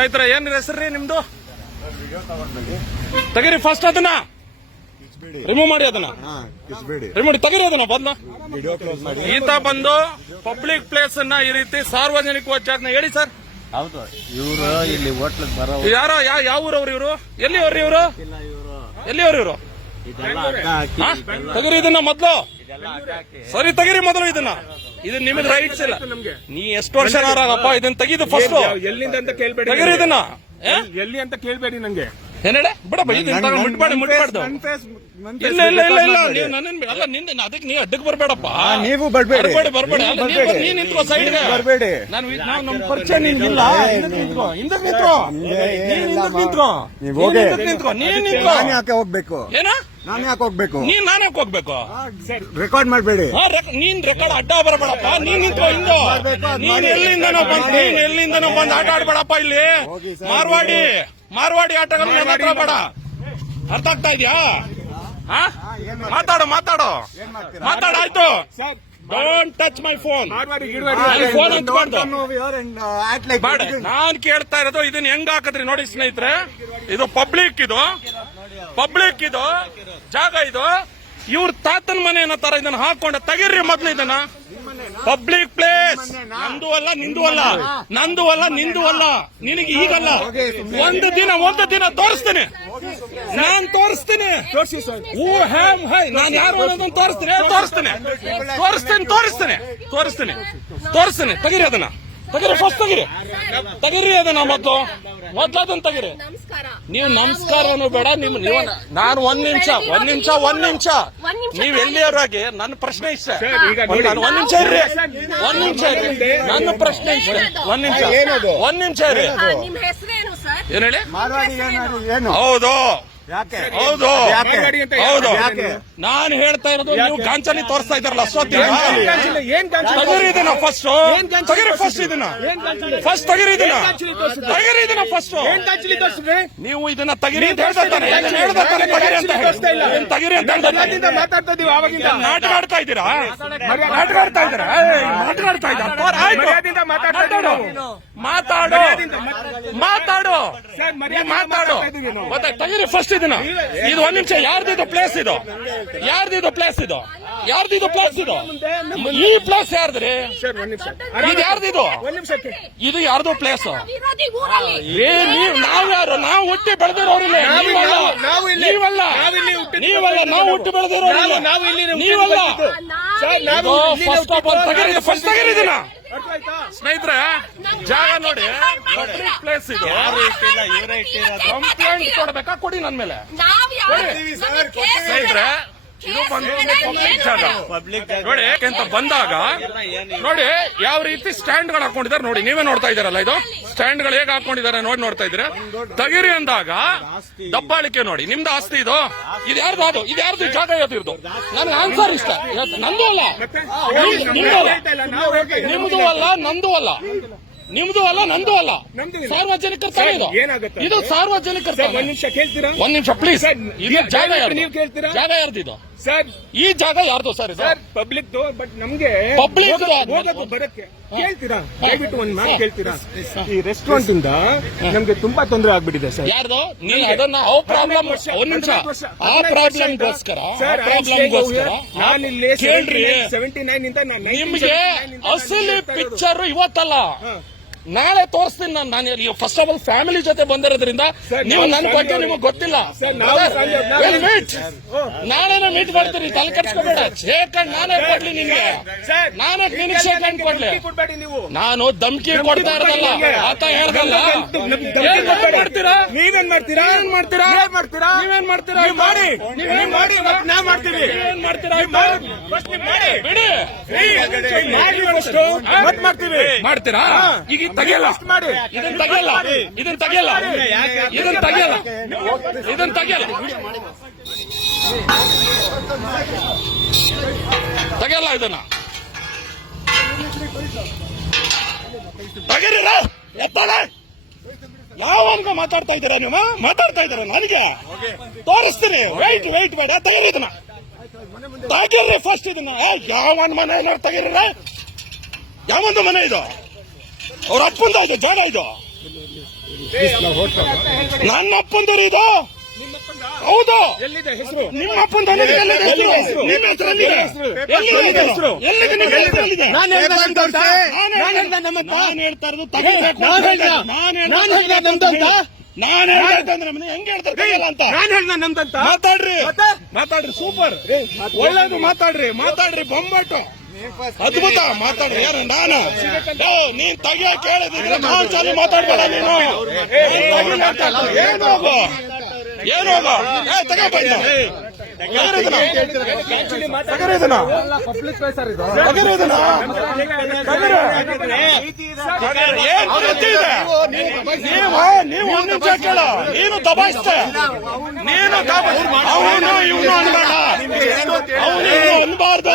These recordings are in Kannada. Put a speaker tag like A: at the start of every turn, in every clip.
A: ಸ್ನೇಹಿತರೆ ಏನ್ ರೀ ನಿಮ್ದು? ತೆಗೀರಿ ಫಸ್ಟ್ ಅದನ್ನ. ರಿಮೂವ್ ಮಾಡಿ ಅದನ್ನ. ರಿಮೂವ್ ಮಾಡಿ ತೆಗೀರಿ ಅದನ್ನ ಬಂದು. ಈತ ಬಂದು ಪಬ್ಲಿಕ್ ಪ್ಲೇಸ್ ಅನ್ನ ಈ ರೀತಿ ಸಾರ್ವಜನಿಕ ಜಾಗನ ಹೇಳಿ ಸರ್
B: ಹೌದು ಇವರು ಇಲ್ಲಿ ಹೋಟ್ಲಿಗೆ ಬರೋ
A: ಯಾರೋ ಯಾವ ಊರವ್ರ ಇವರು? ಎಲ್ಲಿ ಅವ್ರಿ ಇವರು? ಎಲ್ಲಿ ಅವ್ರು ಇವರು? ತೆಗೀರಿ ಇದನ್ನ ಮೊದ್ಲು. ಸರಿ ತೆಗೀರಿ ಮೊದಲು ಇದನ್ನ. ಇದು ನಿಮಗೆ ರೈಟ್ಸ್ ಇಲ್ಲ. ನೀ ಎಷ್ಟು ವರ್ಷ ಆಗಪ್ಪ ಇದನ್ನ ತೆಗೀದು ಫಸ್ಟ್
C: ಎಲ್ಲಿಂದ ಅಂತ ಕೇಳ್ಬೇಡಿ
A: ತೆಗೀರಿ ಇದನ್ನ.
C: ಎಲ್ಲಿ ಅಂತ ಕೇಳ್ಬೇಡಿ ನಂಗೆ.
A: ಬಿಡಪ್ಪ ಮುಟ್ಬೇಡಿ ಮುಟ್ಬಾರ್ದು ಇಲ್ಲ ಇಲ್ಲ ಇಲ್ಲ ಇಲ್ಲ ನೀವು ನನ್ನ ಅಲ್ಲ ನಿಂದ ಅದಕ್ಕೆ ನೀವು ಅಡ್ಡಕ್ಕೆ ಬರ್ಬೇಡಪ್ಪ.
D: ನೀವು ಬರ್ಬೇಡಿ.
A: ನೀನ್ ನಿಂತ್ಕೋ ಸೈಡ್ಗೆ
D: ನೀವು
A: ನಾನು ನಾವು ನಮ್ಮ ಪರಿಚಯ ನಿನ್ಗಿಲ್ಲ ಹಿಂದಕ್ಕೆ ನಿಂತ್ಕೋ ಹಿಂದಕ್ಕೆ ನಿಂತ್ಕೋ.
D: ನಮ್ಗೆ
A: ನೀನ್
D: ಏನಿಲ್ಲ
A: ಹಿಂದಕ್ಕೆ
D: ಮಾ.
A: ನಿಂತ್ಕೋ.
D: ನೀವ್
A: ನೀನ್
D: ಹೋಗಿ.
A: ಹಿಂದಕ್ಕೆ ನಿಂತ್ಕೋ. ನೀನ್ ನಿಂತ್ಕೋ.
D: ನಾನ್ ಯಾಕೆ ಹೋಗ್ಬೇಕು?
A: ಏನ?
D: ನಾನ್ ಯಾಕೆ ಹೋಗ್ಬೇಕು?
A: ನೀನ್ ಯಾಕೆ ಹೋಗ್ಬೇಕು?
D: ರೆಕಾರ್ಡ್ ಮಾಡಬೇಡಿ.
A: ನೀನು ರೆಕ್- ನೀನ್ ರೆಕಾರ್ಡ್ ಅಡ್ಡ ಬರಬೇಡಪ್ಪ. ನೀನ್ ನಿಂತು ಹಿಂದೆ
D: ಮಾಡ್ಬೇಕು, ಅದ್
A: ನೀನ್
D: ಮಾಡಿ.
A: ಎಲ್ಲಿಂದನೋ ಬಂದ್ ನೀನ್ ಎಲ್ಲಿಂದನೋ ಬಂದ್ ಆಟ ಆಡ್ಬೇಡಪ್ಪ ಇಲ್ಲಿ.
D: ಹೋಗಿ ಸರ್,
A: ಮಾರ್ವಾಡಿ ಮಾರ್ವಾಡಿ ಆಟಗಳು ನನ್ನ ಹತ್ರ ಬೇಡ. ಅರ್ಥ ಆಗ್ತಾ ಇದೆಯಾ? ಮಾತಾಡು ಮಾತಾಡು.
D: ಏನ್ ಮಾಡ್ತೀರಾ?
A: ಮಾತಾಡು ಆಯ್ತು. Don't touch my phone
C: Marwadi
D: ಹಾ,
C: ಗಿಡವಾಡಿ
A: ಅಲ್ಲಿ
D: and
A: phone
D: don't
A: ಹಂಚ್ಬಾರ್ದು.
D: come over here and, uh, act like
A: ಬೇಡ.
D: everything.
A: ನಾನ್ ಕೇಳ್ತಾ ಇರೋದು ಇದನ್ನ ಹೆಂಗ್ ಹಾಕದ್ರಿ ನೋಡಿ ಸ್ನೇಹಿತರೆ. ಇದು ಪಬ್ಲಿಕ್ ಇದು. ಪಬ್ಲಿಕ್ ಇದು, ಜಾಗ ಇದು. ಇವ್ರ ತಾತನ ಮನೆ ಅನ್ನೋ ತರ ಇದನ್ನ ಹಾಕೊಂಡ, ತಗಿರ್ರಿ ಮೊದ್ಲು ಇದನ್ನ. Public place. ನಂದು ಅಲ್ಲ, ನಿಂದು ಅಲ್ಲ. ನಂದು ಅಲ್ಲ, ನಿಂದು ಅಲ್ಲ. ನಿನಗೆ ಈಗಲ್ಲ. ಒಂದು ದಿನ ಒಂದು ದಿನ ತೋರಿಸ್ತೀನಿ. ನಾನ್ ತೋರಿಸ್ತೀನಿ. ನಾನು ಯಾರು ಅನ್ನೋದನ್ನ ತೋರಿಸ್ತೀನಿ. ತೋರಿಸ್ತೀನಿ. ತೋರಿಸ್ತೀನಿ ತೋರಿಸ್ತೀನಿ. ತೋರಿಸ್ತೀನಿ. ತೋರಿಸ್ತೇನೆ. ತೆಗೀರಿ ಅದನ್ನ. ತೆಗೀರಿ ಫಸ್ಟ್ ತೆಗೀರಿ. ತೆಗೀರಿ ಅದನ್ನ ಮೊದ್ಲು. ಮೊದ್ಲು ತಗಿರಿ ನೀವು ನಮಸ್ಕಾರನು ಬೇಡ ನಿಮ್ ನೀವು ನಾನು ಒಂದ್ ನಿಮಿಷ ಒಂದ್ ನಿಮಿಷ ಒಂದ್ ನಿಮಿಷ. ನೀವು ಎಲ್ಲಿಯವರಾಗಿ ನನ್ನ ಪ್ರಶ್ನೆ ಇಷ್ಟ.
C: ಸರ್, ಈಗ ನೋಡಿ.
A: ನಾನು ಒಂದ್ ನಿಮಿಷ ಇರ್ರಿ. ಒಂದ್ ನಿಮಿಷ ಇರ್ರಿ. ನನ್ನ ಪ್ರಶ್ನೆ ಇಷ್ಟ. ಒಂದ್ ನಿಮಿಷ? ಒಂದ್ ನಿಮಿಷ ಇರ್ರಿ. ಏನ್ ಹೇಳಿ?
D: ಮಾರ್ವಾಡಿ ಏನಾದ್ರು ಏನು?
A: ಹೌದು. ಹೌದು.
D: ಯಾಕೆ?
A: ಹೌದು.
D: ಯಾಕೆ?
A: ನಾನು? ಹೇಳ್ತಾ ಇರೋದು ನೀವು ಗಾಂಚಲಿ ತೋರಿಸ್ತಾ ಇದ್ದಾರಲ್ಲ? ತಗಿರಿ ಇದನ್ನ ಫಸ್ಟ್ ತಗರಿ ಫಸ್ಟ್ ಇದನ್ನ. ಫಸ್ಟ್ ತಗರಿ ಇದನ್ನ? ತಗಿರಿ ಇದನ್ನ ಫಸ್ಟ್? ನೀವು ಇದನ್ನ ತಗಿರಿ ಅಂತ ಹೇಳ್ತಾ ಹೇಳ್ತಾ ತಗಿರಿ ಅಂತ ಹೇಳಿ. ತಗಿರಿ ಅಂತ ಹೇಳ್ತಾ
C: ಮಾತಾಡ್ತಾ ಇದೀವಿ ಆವಾಗಿಂದ.
A: ನಾಟಕ ಆಡ್ತಾ ಇದ್ದೀರಾ? ನಾಟಕ ಆಡ್ತಾ ಇದ್ದೀರಾ? ನಾಟಕ ಆಡ್ತಾ ಇದ್ದೀರಾ? ಆಯ್ತು.
C: ಮಾತಾಡ್ತಾ
A: ಮಾತಾಡು. ಮಾತಾಡು. ಮಾತಾಡು. ಮತ್ತೆ ತೆಗೀರಿ ಫಸ್ಟ್ ಇದನ್ನ. ಇದು ಒಂದ್ ನಿಮಿಷ ಯಾರ್ದಿದು ಪ್ಲೇಸ್ ಇದು? ಯಾರ್ದಿದು ಪ್ಲೇಸ್ ಇದು? ಯಾರ್ದಿದು ಪ್ಲೇಸ್ ಇದು? ಈ ಪ್ಲೇಸ್ ಯಾರ್ದ್ರಿ?
C: ಸರ್ ಒಂದ್ ನಿಮಿಷ.
A: ಇದು ಯಾರ್ದಿದು ಇದು? ಯಾರ್ದು ಪ್ಲೇಸ್? ಏ ನೀವ್ ನಾವ್ ಯಾರು? ನಾವು ಹುಟ್ಟಿ ಬೆಳೆದಿರೋರಿಲ್ಲ.
C: ನಾವು-
A: ನೀವಲ್ಲ.
C: ನಾವು- ನಾವು
A: ನೀವಲ್ಲ.
C: ನೀವಲ್ಲ
A: ನಾವು ಹುಟ್ಟಿ ಬೆಳೆದಿರೋರಿಲ್ಲ.
C: ನಾವು- ನಾವು ಇಲ್ಲಿ
A: ನೀವಲ್ಲ.
C: ಬೆಳೆದಿದ್ದು. ಸರ್, ನಾವು ಇಲ್ಲಿ
A: ಫಸ್ಟ್ ಆಫ್ ಆಲ್ ತಗಿರಿ ಫಸ್ಟ್ ತಗಿರಿದಿನ ಸ್ನೇಹಿತರೆ ಜಾಗ ನೋಡಿ. ಪಬ್ಲಿಕ್ ಪ್ಲೇಸ್ ಇದು. ಕಂಪ್ಲೇಂಟ್ ಕೊಡ್ಬೇಕಾ? ಕೊಡಿ ನನ್ ಮೇಲೆ. ಸ್ನೇಹಿತರ ಪಬ್ಲಿಕ್ ನೋಡಿ ಯಾಕೆಂತ ಬಂದಾಗ ನೋಡಿ ಯಾವ ರೀತಿ ಸ್ಟ್ಯಾಂಡ್ಗಳು ಹಾಕೊಂಡಿದ್ದಾರೆ ನೋಡಿ ನೀವೇ ನೋಡ್ತಾ ಇದ್ದೀರಲ್ಲ ಇದು? ಸ್ಟ್ಯಾಂಡ್ಗಳು ಹೇಗೆ ಹಾಕೊಂಡಿದ್ದಾರೆ ನೋಡಿ ನೋಡ್ತಾ ಇದ್ರೆ ತಗಿರಿ ಅಂದಾಗ ದಬ್ಬಾಳಿಕೆ ನೋಡಿ ನಿಮ್ದು ಆಸ್ತಿ ಇದು? ಇದು ಯಾರ್ದು ಅದು? ಇದು ಯಾರ್ದು ಜಾಗ ಯಾವ್ದು ನನ್ಗೆ ಆನ್ಸರ್ ಇಷ್ಟ. ನಂದು ಅಲ್ಲ. ನಿಮ್ದು- ಅಲ್ಲ. ನಂದು ಅಲ್ಲ. ನಿಮ್ದು ಅಲ್ಲ ನಂದು ಅಲ್ಲ. ಸಾರ್ವಜನಿಕರ ತಾನೇ ಇದು.
C: ಏನಾಗುತ್ತೆ?
A: ಇದು ಸಾರ್ವಜನಿಕರ.
C: ಒಂದ್ ನಿಮಿಷ ಕೇಳ್ತೀರಾ?
A: ಒಂದ್ ನಿಮಿಷ ಪ್ಲೀಸ್ ಇದು ಜಾಗ ಯಾರ್ದು? ಜಾಗ ಯಾರ್ದು ಇದು?
C: ಸರ್
A: ಈ ಜಾಗ ಯಾರ್ದು ಸರ್ ಇದು?
C: ಸರ್ ಪಬ್ಲಿಕ್ ಬಟ್ ನಮ್ಗೆ
A: Public
C: ಹೋಗಕ್ಕೆ-
A: ಅದು.
C: ಹೋಗಕ್ಕೆ ಬರಕ್ಕೆ ಕೇಳ್ತೀರಾ? ದಯವಿಟ್ಟು ಒಂದ್ ಮಾತು. ಕೇಳ್ತೀರಾ? ಈ ರೆಸ್ಟೋರೆಂಟ್ ಇಂದ ನಮ್ಗೆ ತುಂಬಾ ತೊಂದರೆ ಆಗ್ಬಿಟ್ಟಿದೆ ಸರ್
A: ಯಾರ್ದು? ನೀವು ಅದನ್ನ ಅವ್ ಪ್ರಾಬ್ಲಮ್
C: ವರ್ಷ-
A: ಒಂದ್ ನಿಮಿಷ.
C: ವರ್ಷ-
A: ಆ
C: ಪ್ರಾಬ್ಲಮ್
A: ಗೋಸ್ಕರ ಆ
C: ಸರ್
A: ಪ್ರಾಬ್ಲಮ್ಗೋಸ್ಕರ
C: ನಾನು ಇಲ್ಲಿ
A: ಕೇಳ್ರಿ.
C: ಸೆವೆಂಟಿ ನೈನ್ ಇಂದ ನಾನು
A: ನಿಮ್ಗೆ
C: 1979 ಇಂದ ನಾನು
A: ಅಸಲಿ
C: ಇಲ್ಲಿ ಇರ್ತಾ ಇರೋದು.
A: ಪಿಕ್ಚರ್ ಇವತ್ತಲ್ಲ.
C: ಹಾ.
A: ನಾಳೆ ತೋರಿಸ್ತೀನಿ ನಾನು ನಾನು ಫಸ್ಟ್ ಆಫ್ ಆಲ್ ಫ್ಯಾಮಿಲಿ ಜೊತೆ ಬಂದಿರೋದ್ರಿಂದ ನೀವು ನನ್ನ ಬಗ್ಗೆ ನಿಮಗೆ ಗೊತ್ತಿಲ್ಲ ನಾಳೆನೇ ಮೀಟ್ ಮಾಡ್ತೀರಿ ತಲೆ ಕೆಡ್ಸ್ಕೋಬೇಡ ಶೇಖಂಡ್ ನಾನೇ ಕೊಡ್ಲಿ
C: ನಿಮಗೆ
A: ನಾನೇ ನಿನಗೆ ಶೇಖಂಡ್ ಕೊಡ್ಲಿ ನಾನು ಧಮ್ಕಿ ಕೊಡ್ತಾ ಇರೋದಲ್ಲ ಆತ ಹೇಳ್ದಲ್ಲ ಏನ್. ಮಾಡ್ತೀರಾ
C: ನೀವೇನ್ ಮಾಡ್ತೀರಾ
A: ಏನ್ ಮಾಡ್ತೀರಾ
C: ಏನ್ ಮಾಡ್ತೀರಾ
A: ನೀವೇನ್ ಮಾಡ್ತೀರಾ
C: ನೀವ್ ಮಾಡಿ
A: ನೀವೇನ್
C: ಮಾಡಿ ನಾವ್ ಮಾಡ್ತೀವಿ
A: ನೀವೇನ್ ಮಾಡ್ತೀರಾ ಬಿಡಿ
C: ಮಾಡಿ ಮಾಡ್ತೀವಿ
A: ಮಾಡ್ತೀರಾ ಈಗ ತೆಗಿಯಲ್ಲ. ಇದನ್ನ ತೆಗೆಯಲ್ಲ. ಇದನ್ನ ತೆಗೆಯಲ್ಲ. ಇದನ್ನ ತೆಗೆಯಲ್ಲ. ಇದನ್ನ ತೆಗೆಯಲ್ಲ. ತೆಗೆಯಲ್ಲ ಇದನ್ನ. ತೆಗೀರಿ ಎತ್ತಾಳೆ ಯಾವನ್ಗ ಮಾತಾಡ್ತಾ ಇದ್ದೀರಾ ನೀವು ಮಾತಾಡ್ತಾ ಇದ್ದೀರಾ ನನಗೆ? ತೋರಿಸ್ತೀನಿ. ವೈಟ್ ವೈಟ್ ಬೇಡ. ತೆಗೀರಿ ಇದನ್ನ. ತೆಗೀರಿ ಫಸ್ಟ್ ಇದನ್ನ. ಯಾವ ಮನೆ ನೋಡಿ ತೆಗೀರಿ ಯಾವೊಂದು ಮನೆ ಇದು? ಅವ್ರ ಅಪ್ಪಂದ ಇದು ಜಾಗ ಇದು? ನನ್ನ ಅಪ್ಪಂದರು ಇದು? ಹೌದು. ನಿಮ್ಮ ಅಪ್ಪಂದು? ನಿಮ್ಮ ಹೆಸರು?
C: ನಾನು
A: ಹೆಂಗ್ ಹೇಳ್ತಾರೆ ಅಂತ?
C: ನಾನು ಹೇಳ್ದ ನಮ್ದಂತ
A: ಮಾತಾಡ್ರಿ? ಮಾತಾಡ್ರಿ ಸೂಪರ್. ಒಳ್ಳೇದು ಮಾತಾಡ್ರಿ. ಮಾತಾಡ್ರಿ ಬೊಂಬಾಟು. ಅದ್ಭುತ ಮಾತಾಡ ಯಾರು ನಾನು? ನೀನ್ ತಗಿಯ ಕೇಳಿದ್ರೆ ನಾನ್ ಚಾಲು ಮಾತಾಡ್ಬೇಡ, ನೀನು ಏನೋ ಏನು. ಏನ್ ಇದೆ? ನೀವು ನೀವು ಕೇಳ. ನೀನು ದಬಾಯಿಸ್ತೆ ನೀನು ಅವನು, ಇವನು ಅನ್ಬೇಡ. ಅವನು ಅನ್ಬಾರ್ದು.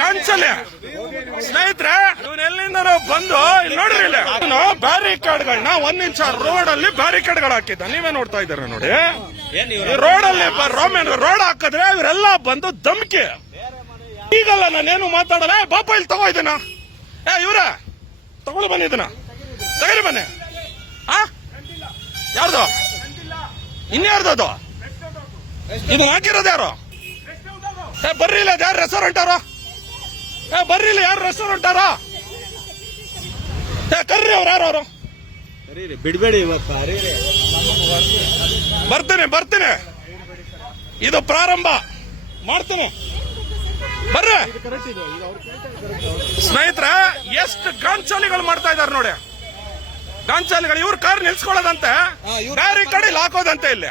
A: ಗಂಚಲೆ ಸ್ನೇಹಿತರೆ ಎಲ್ಲಿಂದ ಬಂದು ಇಲ್ಲಿ ನೋಡ್ರಿ ಇಲ್ಲಿ. ಅವನು ಬ್ಯಾರಿಕೇಡ್ಗಳನ್ನ ಒಂದ್ ನಿಮಿಷ ರೋಡ್ ಅಲ್ಲಿ ಬ್ಯಾರಿಕೇಡ್ಗಳು ಹಾಕಿದ್ದ. ನೀವೇ ನೋಡ್ತಾ ಇದ್ದೀರ ನೋಡಿ? ರೋಡ್ ಅಲ್ಲಿ ರೋಮನ್ ರೋಡ್ ಹಾಕಿದ್ರೆ ಇವರೆಲ್ಲ ಬಂದು ಧಮ್ಕಿ. ಈಗಲ್ಲ ನಾನೇನು ಮಾತಾಡಲ್ಲ. ಬಾಪ, ಇಲ್ಲಿ ತಗೋ ಇದನ್ನ. ಏ, ಇವ್ರ ತಗೊಂಡು ಬನ್ನಿ ಇದನ್ನ. ತಗರಿ ಬನ್ನಿ. ಆ? ಯಾರ್ದು? ಇನ್ಯಾರ್ದು ಅದು? ಇದನ್ನ ಹಾಕಿರೋದು ಯಾರು? ಏ ಬರ್ರಿ ಇಲ್ಲ ಯಾರು ರೆಸ್ಟೋರೆಂಟ್ ಅವರ? ಏ ಬರ್ರಿ ಇಲ್ಲ ಯಾರು ರೆಸ್ಟೋರೆಂಟ್ ಅವರ? ಏ ಕರ್ರಿ ಅವ್ರು ಯಾರು ಅವರು?
B: ಬಿಡ್ಬೇಡಿ
A: ಬರ್ತೇನೆ ಬರ್ತೀನಿ. ಇದು ಪ್ರಾರಂಭ. ಮಾಡ್ತೇನೆ. ಬರ್ರಿ. ಸ್ನೇಹಿತರ ಎಷ್ಟು ಗಾಂಚಾಲಿಗಳು ಮಾಡ್ತಾ ಇದಾರೆ ನೋಡಿ. ಗಾಂಚಾಲಿಗಳು ಇವ್ರ ಕಾರ್ ನಿಲ್ಸ್ಕೊಳ್ಳೋದಂತೆ ಬ್ಯಾರಿಕೇಡ್ ಕಡೆ ಹಾಕೋದಂತೆ ಇಲ್ಲಿ.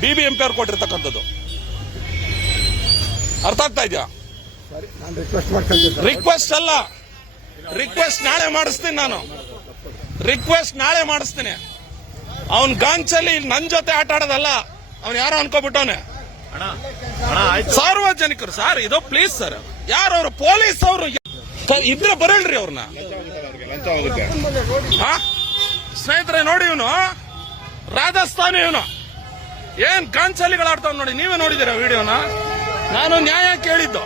A: ಬಿ ಬಿ ಎಂ ಪಿ ಅವ್ರು ಕೊಟ್ಟಿರ್ತಕ್ಕಂಥದ್ದು. ಅರ್ಥ ಆಗ್ತಾ ಇದೆಯಾ?
D: ನಾನು
A: ರಿಕ್ವೆಸ್ಟ್ ಅಲ್ಲ. ರಿಕ್ವೆಸ್ಟ್ ನಾಳೆ ಮಾಡಿಸ್ತೀನಿ ನಾನು. ರಿಕ್ವೆಸ್ಟ್ ನಾಳೆ ಮಾಡಿಸ್ತೀನಿ. ಅವನ್ ಗಾಂಚಲ್ಲಿ ನನ್ ಜೊತೆ ಆಟ ಆಡೋದಲ್ಲ ಅವ್ನು ಯಾರೋ ಅನ್ಕೋಬಿಟ್ಟವನೆ.
B: ಅಣ್ಣ ಅಣ್ಣ ಆಯ್ತು.
A: ಸಾರ್ವಜನಿಕರು ಸರ್ ಇದು ಪ್ಲೀಸ್ ಸರ್ ಯಾರು ಅವರು? ಪೊಲೀಸ್ ಅವರು. ಇದ್ರೆ ಬರಲ್ರಿ ಅವ್ರನ್ನ ಹಾ? ಸ್ನೇಹಿತರೆ ನೋಡಿ ಇವನು. ರಾಜಸ್ಥಾನಿ ಇವನು. ಏನ್ ಕಾಂಚಲಿಗಳಾಡ್ತಾವ್ ನೋಡಿ, ನೀವೇ ನೋಡಿದಿರ ವಿಡಿಯೋನ? ನಾನು ನ್ಯಾಯ ಕೇಳಿದ್ದು.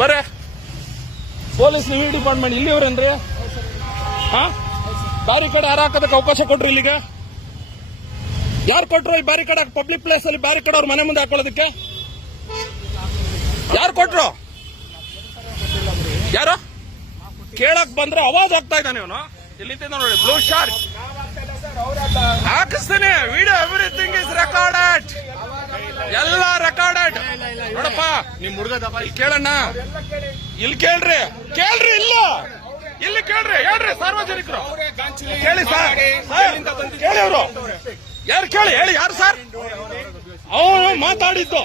A: ಬರ. ಪೊಲೀಸ್ ವಿ ಡಿಪಾರ್ಟ್ಮೆಂಟ್ ಇಲ್ಲಿವ್ರೇನ್ರಿ ಹಾ ಕಡೆ ಯಾರು ಹಾಕೋದಕ್ಕೆ ಅವಕಾಶ ಕೊಟ್ರಿ ಇಲ್ಲಿಗೆ? ಯಾರು ಕೊಟ್ರು ಈ ಬಾರಿ ಕಡೆ ಪಬ್ಲಿಕ್ ಪ್ಲೇಸ್ ಅಲ್ಲಿ ಕಡೆ ಅವ್ರ ಮನೆ ಮುಂದೆ ಹಾಕೊಳ್ಳೋದಕ್ಕೆ? ಯಾರು ಕೊಟ್ರು? ಯಾರು? ಕೇಳಕ್ ಬಂದ್ರೆ ಅವಾಜ್ ಆಗ್ತಾ ಇದ್ದಾನೆ ಇವನು. ಇಲ್ಲಿಂದ ನೋಡಿ ಬ್ಲೂ ಶಾರ್ಟ್ ಹಾಕಿಸ್ತೀನಿ. ವಿಡಿಯೋ ಎವ್ರಿಥಿಂಗ್ ಇಸ್ ರೆಕಾರ್ಡೆಡ್ ಎಲ್ಲ ರೆಕಾರ್ಡೆಡ್ ನೋಡಪ್ಪ
B: ನಿಮ್ ಹುಡುಗ ದಪ್ಪ
A: ಇಲ್ಲಿ ಕೇಳಣ್ಣ. ಇಲ್ಲಿ ಕೇಳ್ರಿ. ಕೇಳ್ರಿ ಇಲ್ಲ. ಇಲ್ಲಿ ಕೇಳ್ರಿ. ಹೇಳ್ರಿ ಸಾರ್ವಜನಿಕರು. ಕೇಳಿ ಸರ್, ಕೇಳಿ ಅವರು. ಯಾರು ಕೇಳಿ? ಹೇಳಿ ಯಾರು ಸರ್? ಅವನು ಮಾತಾಡಿದ್ದು.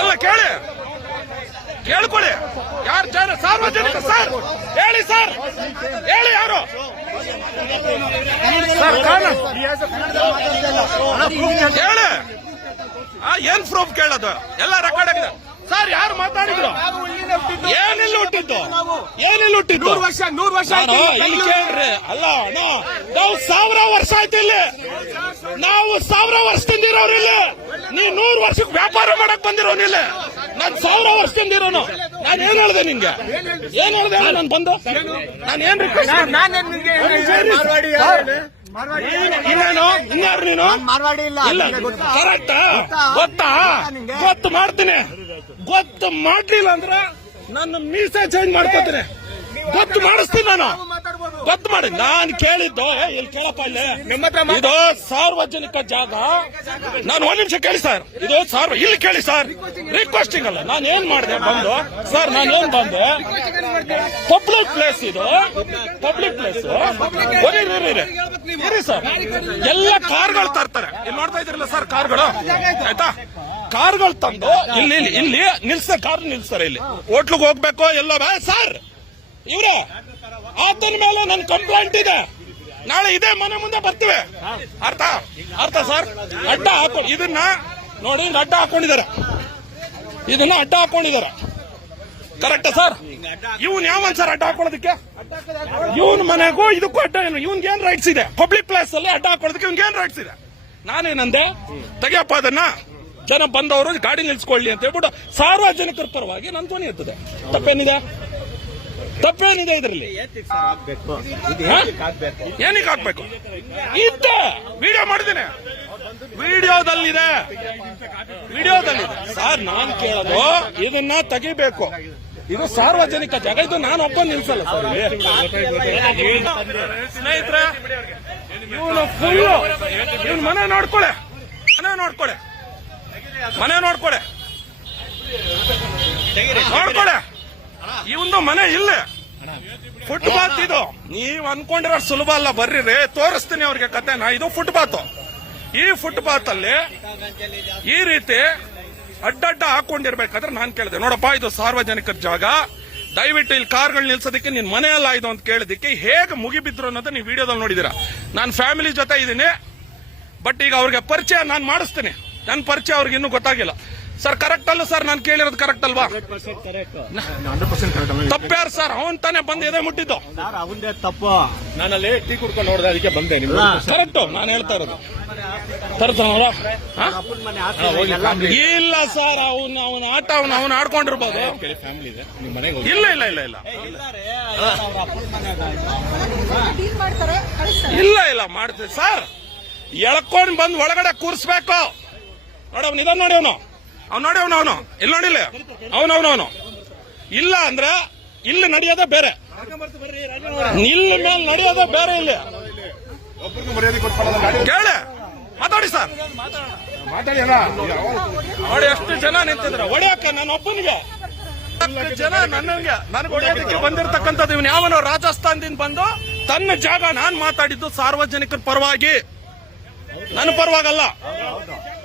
A: ಎಲ್ಲ ಕೇಳಿ. ಕೇಳ್ಕೊಳ್ಳಿ. ಯಾರು ಜನ? ಸಾರ್ವಜನಿಕ ಸರ್. ಹೇಳಿ ಸರ್. ಹೇಳಿ ಯಾರು? ಹೇಳಿ. ಆ, ಏನ್ ಪ್ರೂಫ್ ಕೇಳೋದು? ಎಲ್ಲ ರೆಕಾರ್ಡ್ ಆಗಿದೆ. ಸರ್ ಯಾರು ಮಾತಾಡಿದ್ರು? ಏನಿಲ್ಲ ಹುಟ್ಟಿದ್ದು? ಏನಿಲ್ಲ ಹುಟ್ಟಿದ್ದು?
C: ನೂರು ವರ್ಷ ನೂರು ವರ್ಷ
A: ನಾನು
C: ಆಯ್ತು
A: ಇಲ್ಲಿ ಕೇಳ್ರಿ. ಅಲ್ಲ ನಾವು ಸಾವಿರ ವರ್ಷ ಆಯ್ತು ಇಲ್ಲಿ. ನಾವು ಸಾವಿರ ವರ್ಷದಿಂದ ಇರೋರು ಇಲ್ಲಿ. ನೀವು ನೂರು ವರ್ಷಕ್ಕೆ ವ್ಯಾಪಾರ ಮಾಡಕ್ ಬಂದಿರೋನಿಲ್ಲ ನಾನ್ ಸಾವಿರ ವರ್ಷದಿಂದ ಇರೋನು. ನಾನು ಏನ್ ಹೇಳ್ದೆ ನಿನ್ಗೆ ಏನ್ ಹೇಳ್ದೆ ನಾನು ಬಂದು? ನಾನು ಏನ್ ರಿಕ್ವೆಸ್ಟ್
C: ನಾನ್-?
A: ಇನ್ನೇನು? ಇನ್ಯಾರು
D: ಮಾರ್ವಾಡಿ ಇಲ್ಲ
A: ಇಲ್ಲ. ಕರೆಕ್ಟ್ ಗೊತ್ತಾ? ಗೊತ್ತು? ಮಾಡ್ತೀನಿ. ಗೊತ್ತು ಮಾಡ್ಲಿಲ್ಲ ಅಂದ್ರೆ ನನ್ನ ಮೀಸೆ ಚೇಂಜ್ ಮಾಡ್ಕೋತೀನಿ. ಗೊತ್ತು ಮಾಡಿಸ್ತೀನಿ ನಾನು. ಗೊತ್ತು ಮಾಡಿ ನಾನು ಕೇಳಿದ್ದು ಇಲ್ಲಿ ಕೇಳಪ್ಪ ಇಲ್ಲಿ. ಇದು ಸಾರ್ವಜನಿಕ ಜಾಗ. ನಾನು ಒಂದ್ ನಿಮಿಷ ಕೇಳಿ ಸರ್. ಇದು ಸಾರ್ವ ಇಲ್ಲಿ ಕೇಳಿ ಸರ್. ರಿಕ್ವೆಸ್ಟಿಂಗ್ ಅಲ್ಲ. ನಾನು ಏನ್ ಮಾಡಿದೆ ಬಂದು? ಸರ್ ನಾನು ಏನ್ ಬಂದೆ? ಪಬ್ಲಿಕ್ ಪ್ಲೇಸ್ ಇದು. ಪಬ್ಲಿಕ್ ಪ್ಲೇಸ್ ಇರಿ ಸರ್. ಎಲ್ಲ ಕಾರ್ಗಳು ತರ್ತಾರೆ. ಇಲ್ಲಿ ನೋಡ್ತಾ ಇದ್ರಲ್ಲ ಸರ್ ಕಾರ್ಗಳು? ಆಯ್ತಾ? ಕಾರ್ಗಳು ತಂದು ಇಲ್ಲಿ ಇಲ್ಲಿ ನಿಲ್ಸ ಕಾರ್ ನಿಲ್ಸ್ತಾರೆ ಇಲ್ಲಿ. ಹೋಟ್ಲಿಗೆ ಹೋಗ್ಬೇಕು ಎಲ್ಲ ಸರ್ ಇವ್ರೆ ಆತನ ಮೇಲೆ ನನ್ನ ಕಂಪ್ಲೇಂಟ್ ಇದೆ. ನಾಳೆ ಇದೇ ಮನೆ ಮುಂದೆ ಬರ್ತೀವಿ. ಅರ್ಥ? ಅರ್ಥ ಸರ್? ಅಡ್ಡ ಹಾಕೋ ಇದನ್ನ ನೋಡಿ ಅಡ್ಡ ಹಾಕೊಂಡಿದ್ದಾರೆ. ಇದನ್ನ ಅಡ್ಡ ಹಾಕೊಂಡಿದ್ದಾರೆ. Correct sir? ಇವನ್ ಯಾವನ್ ಸರ್ ಅಡ್ಡ ಹಾಕೊಳ್ಳೋದಕ್ಕೆ? ಇವನ್ ಮನೆಗೂ ಇದಕ್ಕೂ ಅಡ್ಡ ಏನು? ಇವನ್ ಏನ್ ರೈಟ್ಸ್ ಇದೆ? ಪಬ್ಲಿಕ್ ಪ್ಲೇಸ್ ಅಲ್ಲಿ ಅಡ್ಡ ಹಾಕೊಳ್ಳೋದಕ್ಕೆ ಇವನ್ ಏನ್ ರೈಟ್ಸ್ ಇದೆ? ನಾನೇನಂದೆ ತೆಗಿಯಪ್ಪ ಅದನ್ನ. ಜನ ಬಂದವರು ಗಾಡಿ ನಿಲ್ಸ್ಕೊಳ್ಳಿ ಅಂತ ಹೇಳ್ಬಿಟ್ಟು ಸಾರ್ವಜನಿಕರ ಪರವಾಗಿ ನನ್ನ ಧ್ವನಿ ಇರ್ತದೆ ತಪ್ಪೇನಿದೆ? ತಪ್ಪೇನಿದೆ ಇದರಲ್ಲಿ? ಏನಕ್ಕೆ ಹಾಕ್ಬೇಕು ಇತ್ತು ವಿಡಿಯೋ ಮಾಡಿದ್ದೀನಿ. ವಿಡಿಯೋದಲ್ಲಿದೆ. ವಿಡಿಯೋದಲ್ಲಿದೆ. ಸರ್ ನಾನ್ ಕೇಳೋದು ಇದನ್ನ ತೆಗಿಬೇಕು. ಇದು ಸಾರ್ವಜನಿಕ ಜಾಗ. ಇದು ನಾನು ಒಬ್ಬ ನಿಲ್ಸಲ್ಲ ಸರ್ ಸ್ನೇಹಿತರೆ ಇವನು ಫುಲ್ ಇವನ್ ಮನೆ ನೋಡ್ಕೊಳೆ. ಮನೆ ನೋಡ್ಕೊಳೆ. ಮನೆ ನೋಡ್ಕೊಳೆ. ನೋಡ್ಕೊಳೆ. ಇವಂದು ಮನೆ ಇಲ್ಲೇ. ಫುಟ್ಪಾತ್ ಇದು. ನೀವ್ ಅನ್ಕೊಂಡಿರೋ ಸುಲಭ ಅಲ್ಲ ಬರ್ರಿ ರೀ ತೋರಿಸ್ತೀನಿ ಅವ್ರಿಗೆ ಕತೆನ ಇದು ಫುಟ್ಪಾತ್ ಈ ಫುಟ್ಪಾತ್ ಅಲ್ಲಿ ಈ ರೀತಿ ಅಡ್ಡಡ್ಡ ಹಾಕೊಂಡಿರ್ಬೇಕಾದ್ರೆ ನಾನ್ ಕೇಳಿದೆ. ನೋಡಪ್ಪ ಇದು ಸಾರ್ವಜನಿಕರ ಜಾಗ. ದಯವಿಟ್ಟು ಇಲ್ಲಿ ಕಾರ್ಗಳು ನಿಲ್ಸೋದಕ್ಕೆ ನಿನ್ ಮನೆ ಅಲ್ಲ ಇದು ಅಂತ ಕೇಳಿದಕ್ಕೆ ಹೇಗೆ ಮುಗಿಬಿದ್ರು ಅನ್ನೋದು ನೀವು ವಿಡಿಯೋದಲ್ಲಿ ನೋಡಿದಿರ. ನಾನು ಫ್ಯಾಮಿಲಿ ಜೊತೆ ಇದ್ದೀನಿ ಬಟ್ ಈಗ ಅವ್ರಿಗೆ ಪರಿಚಯ ನಾನು ಮಾಡಿಸ್ತೀನಿ. ನನ್ನ ಪರಿಚಯ ಅವ್ರಿಗೆ ಇನ್ನೂ ಗೊತ್ತಾಗಿಲ್ಲ. ಸರ್ ಕರೆಕ್ಟ್ ಅಲ್ಲ ಸರ್ ನಾನು ಕೇಳಿರೋದು ಕರೆಕ್ಟ್ ಅಲ್ವಾ? ತಪ್ಪ್ಯಾರು ಸರ್ ಅವನ್ ತಾನೇ ಬಂದು ಎದೆ ಮುಟ್ಟಿದ್ದು.
B: ಸರ್ ಅವಂದೇ ತಪ್ಪು.
C: ನಾನಲ್ಲಿ ಟೀ ಕುಡ್ಕೊಂಡು ನೋಡಿದೆ ಅದಕ್ಕೆ ಬಂದೆ ನಿಮ್ಗೆ.
A: ಕರೆಕ್ಟ್ ನಾನು ಹೇಳ್ತಾ ಇರೋದು. ಇಲ್ಲ ಸರ್ ಅವನು ಅವನ ಆಟ ಅವನು ಅವನ್ ಆಡ್ಕೊಂಡಿರ್ಬೋದು.
C: ಫ್ಯಾಮಿಲಿ ಇದೆ? ನಿಮ್ ಮನೆಗೆ ಹೋಗಿ.
A: ಇಲ್ಲ ಇಲ್ಲ ಇಲ್ಲ ಇಲ್ಲ. ಇಲ್ಲ ಇಲ್ಲ ಮಾಡ್ತೀವಿ. ಸರ್ ಎಳ್ಕೊಂಡ್ ಬಂದ್ ಒಳಗಡೆ ಕೂರ್ಸ್ಬೇಕು. ನೋಡವ್ ನಿಧಾನ ಇದ ನೋಡಿ ಅವನು. ಅವ್ನು ನೋಡಿ ಅವನು ಅವನು. ಇಲ್ಲಿ ನೋಡಿಲ್ಲ ಅವನು ಇಲ್ಲ ಅಂದ್ರೆ ಇಲ್ಲಿ ನಡೆಯೋದೇ ಬೇರೆ. ಇಲ್ಲಿ ಮೇಲೆ ನಡೆಯೋದೇ ಬೇರೆ ಇಲ್ಲಿ. ಕೇಳಿ. ಮಾತಾಡಿ ಸರ್. ನೋಡಿ ಎಷ್ಟು ಜನ ನಿಂತಿದ್ರ. ಒಡೆಯಕ್ಕ ನನ್ನ ಒಬ್ಬನಿಗೆ. ಜನ ನನ್ನಂಗೆ. ನನಗೆ ಹೊಡೆಯೋದಕ್ಕೆ ಬಂದಿರತಕ್ಕಂಥದ್ದು ಇವನು. ಯಾವನೋ ರಾಜಸ್ಥಾನದಿಂದ ಬಂದು ತನ್ನ ಜಾಗ ನಾನು ಮಾತಾಡಿದ್ದು ಸಾರ್ವಜನಿಕರ ಪರವಾಗಿ. ನನ್ನ ಪರವಾಗಲ್ಲ.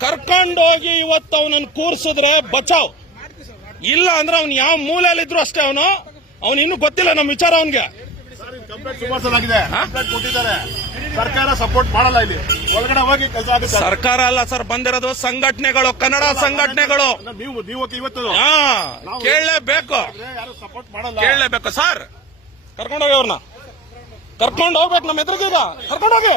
A: ಕರ್ಕೊಂಡೋಗಿ ಇವತ್ತು ಅವನನ್ನು ಕೂರಿಸಿದ್ರೆ ಬಚಾವ್. ಇಲ್ಲ ಅಂದ್ರೆ ಅವ್ನು ಯಾವ ಮೂಲೆಯಲ್ಲಿ ಮೂಲೆಯಲ್ಲಿದ್ರು ಅಷ್ಟೇ ಅವನು. ಅವನು ಇನ್ನು ಗೊತ್ತಿಲ್ಲ ನಮ್ಮ ವಿಚಾರ ಅವನಿಗೆ.
D: ಸರ್ಕಾರ ಸಪೋರ್ಟ್ ಮಾಡಲ್ಲ ಇಲ್ಲಿ. ಒಳಗಡೆ ಹೋಗಿ ಕೆಲಸ
A: ಸರ್ಕಾರ ಅಲ್ಲ ಸರ್ ಬಂದಿರೋದು ಸಂಘಟನೆಗಳು ಕನ್ನಡ ಸಂಘಟನೆಗಳು. ಕೇಳಲೇಬೇಕು.
D: ಯಾರು ಸಪೋರ್ಟ್ ಮಾಡಲ್ಲ.
A: ಕೇಳಲೇಬೇಕು ಸರ್. ಕರ್ಕೊಂಡೋಗಿ ಅವ್ರನ್ನ. ಕರ್ಕೊಂಡು ಹೋಗ್ಬೇಕು ನಮ್ಮ ಎದುರಿಗೀಗ. ಕರ್ಕೊಂಡೋಗಿ.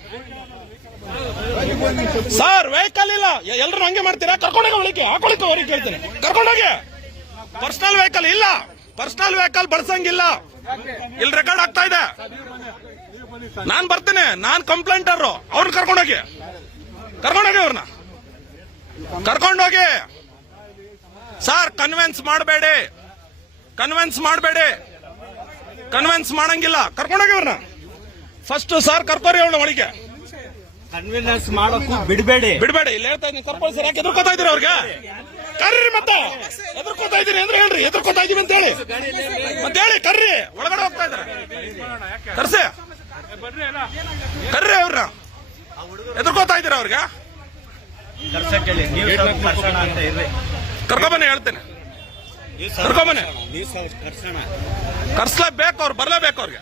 A: ಸರ್ ವೆಹಿಕಲ್ ಇಲ್ಲ. ಎಲ್ಲರೂ ಹಂಗೆ ಮಾಡ್ತೀರಾ? ಕರ್ಕೊಂಡೋಗಿ ಒಳಗೆ ಹಾಕೊಳಿಕೆ ಅವ್ರಿಗೆ ಕೇಳ್ತೀನಿ. ಕರ್ಕೊಂಡೋಗಿ ಪರ್ಸನಲ್ ವೆಹಿಕಲ್ ಇಲ್ಲ. ಪರ್ಸನಲ್ ವೆಹಿಕಲ್ ಬಳಸಂಗಿಲ್ಲ ಇಲ್ಲಿ ರೆಕಾರ್ಡ್ ಆಗ್ತಾ ಇದೆ. ನಾನ್ ಬರ್ತೀನಿ. ನಾನ್ ಕಂಪ್ಲೇಂಟರ್ ಅವ್ರನ್ನ ಕರ್ಕೊಂಡೋಗಿ ಕರ್ಕೊಂಡೋಗಿ ಅವ್ರನ್ನ ಕರ್ಕೊಂಡೋಗಿ ಸರ್ ಕನ್ವೆನ್ಸ್ ಮಾಡಬೇಡಿ. ಕನ್ವೆನ್ಸ್ ಮಾಡಬೇಡಿ. ಕನ್ವೆನ್ಸ್ ಮಾಡಂಗಿಲ್ಲ. ಕರ್ಕೊಂಡೋಗಿ ಅವ್ರನ್ನ ಫಸ್ಟ್ ಸರ್ ಕರ್ಕೋರಿ ಅವಳ ಒಳಗೆ.
B: ಕನ್ವಿನ್ಸ್ ಮಾಡೋಕ್ಕೂ ಬಿಡಬೇಡಿ.
A: ಬಿಡಬೇಡಿ. ಇಲ್ಲಿ ಹೇಳ್ತಾ ಇದ್ದೀನಿ ಕರ್ಕೊಳ್ಳಿ ಸರ್. ಯಾಕೆ ಎದುರ್ಕೋತಾ ಇದ್ದೀರಿ ಅವ್ರಿಗೆ? ಕರ್ರಿ ಮತ್ತೆ. ಎದುರ್ಕೋತಾ ಇದೀನಿ ಅಂದ್ರೆ ಹೇಳ್ರಿ. ಎದುರ್ಕೋತಾ ಇದೀವಿ ಅಂತ ಹೇಳಿ. ಮತ್ತೆ ಹೇಳಿ ಕರ್ರಿ. ಒಳಗಡೆ ಹೋಗ್ತಾ ಇದಾರೆ ಕರ್ಸಿ. ಕರ್ರಿ ಅವ್ರನ್ನ. ಎದುರ್ಕೋತಾ ಇದೀರ ಅವ್ರಿಗೆ? ಕರ್ಕೊಂಬನೆ ಹೇಳ್ತೇನೆ.
B: ಕರ್ಕೊಂಬನೆ
A: ಕರ್ಸ್ಲೇಬೇಕು ಅವ್ರು ಬರ್ಲೇಬೇಕು ಅವ್ರಿಗೆ.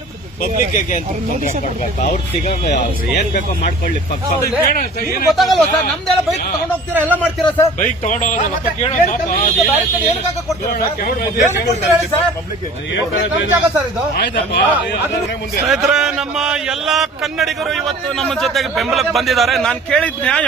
B: ಪಬ್ಲಿಕ್ ಅಂತ ಅವ್ರು ಕೊಡ್ಬೇಕು. ಅವ್ರ ತಿಗ ಅವ್ರು ಏನ್ ಬೇಕೋ ಮಾಡ್ಕೊಳ್ಳಿ.
C: ಗೊತ್ತಾಗಲ್ವಾ ಸರ್? ನಮ್ದೆಲ್ಲ ಬೈಕ್ ತಗೊಂಡ್ ಹೋಗ್ತೀರಾ ಎಲ್ಲ ಮಾಡ್ತೀರಾ ಸರ್?
E: ಬೈಕ್ ತಗೊಂಡು
A: ಸ್ನೇಹಿತರೆ ನಮ್ಮ ಎಲ್ಲಾ ಕನ್ನಡಿಗರು ಇವತ್ತು ನಮ್ಮ ಜೊತೆಗೆ ಬೆಂಬಲಕ್ಕೆ ಬಂದಿದ್ದಾರೆ. ನಾನು ಕೇಳಿದ ನ್ಯಾಯ.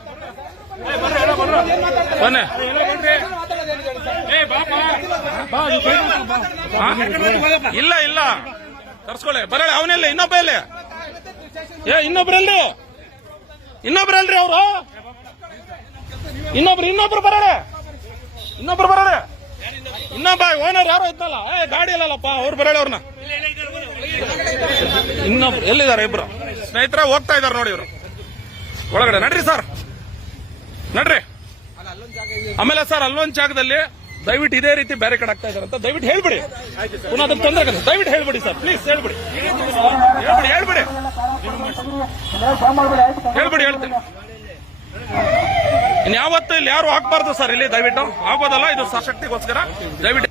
A: ಬನ್ನಿ? ಇಲ್ಲ ಇಲ್ಲ. ತರ್ಸ್ಕೊಳ್ಳಿ. ಬರಳಿ ಅವನೆಲ್ಲ ಇನ್ನೊಬ್ಬ ಇಲ್ಲಿ ಏ, ಇನ್ನೊಬ್ರಲ್ಲಿ? ಇನ್ನೊಬ್ರಲ್ರಿ ಅವರು? ಇನ್ನೊಬ್ರು ಇನ್ನೊಬ್ರು ಬರಳೆ ಇನ್ನೊಬ್ರು ಬರಳೆ ಇನ್ನೊಬ್ಬ, ಓನರ್ ಯಾರೋ ಇದ್ದಲ್ಲ. ಏ, ಗಾಡಿ ಇಲ್ಲಲ್ಲಪ್ಪ, ಅವ್ರು ಬರಳೆ ಅವ್ರನ್ನ. ಇನ್ನೊಬ್ರು ಎಲ್ಲಿದ್ದಾರೆ ಇಬ್ರು? ಸ್ನೇಹಿತರ, ಹೋಗ್ತಾ ಇದಾರೆ ನೋಡಿ ಇವರು. ಒಳಗಡೆ ನಡ್ರಿ, ಸರ್. ನಡ್ರಿ. ಆಮೇಲೆ ಸರ್, ಅಲ್ಲೊಂದ್ ಜಾಗದಲ್ಲಿ ದಯವಿಟ್ಟು ಇದೇ ರೀತಿ ಬೇರೆ ಕಡೆ ಆಗ್ತಾ ಇದಾರೆ ಅಂತ ದಯವಿಟ್ಟು ಹೇಳ್ಬಿಡಿ. ಪುನಃ ಅದನ್ನ ತೊಂದರೆ. ದಯವಿಟ್ಟು ಹೇಳ್ಬಿಡಿ ಸರ್ ಪ್ಲೀಸ್ ಹೇಳ್ಬಿಡಿ. ಹೇಳ್ಬಿಡಿ ಹೇಳ್ಬಿಡಿ. ಹೇಳ್ಬಿಡಿ, ಹೇಳ್ತೀನಿ. ಇನ್ಯಾವತ್ತು ಇಲ್ಲಿ ಯಾರು ಹಾಕ್ಬಾರ್ದು ಸರ್ ಇಲ್ಲಿ, ದಯವಿಟ್ಟು. ಆಗೋದಲ್ಲ ಇದು ಸಶಕ್ತಿಗೋಸ್ಕರ. ದಯವಿಟ್ಟು